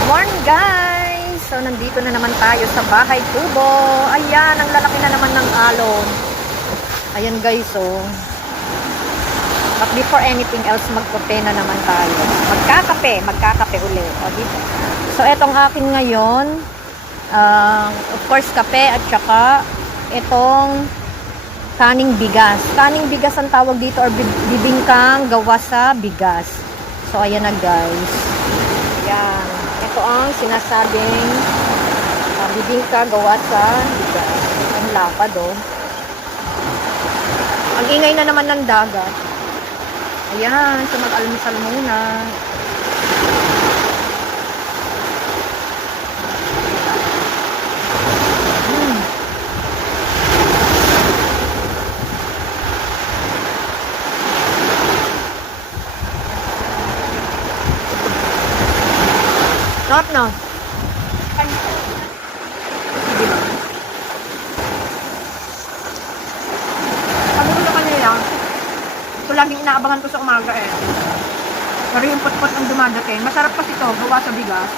Good morning guys! So nandito na naman tayo sa bahay kubo. Ayan, ang lalaki na naman ng alon. Ayan guys, oh. But before anything else, magkape na naman tayo. Magkakape uli. O, dito. So etong akin ngayon, of course kape at saka itong kaning bigas. Kaning bigas ang tawag dito or bibingkang gawa sa bigas. So ayan na guys. Ayan. Ito ang sinasabing bibingka gawa sa bigas. Ang lapad, oh. Ang ingay na naman ng dagat. Ayan. So mag-almusal muna. Sarap na. Sige ba? Sabi ko sa kanila, ito laging inaabangan ko sa umaga eh. Pero yung pot-pot ang dumadating. Masarap kasi ito, gawa sa bigas.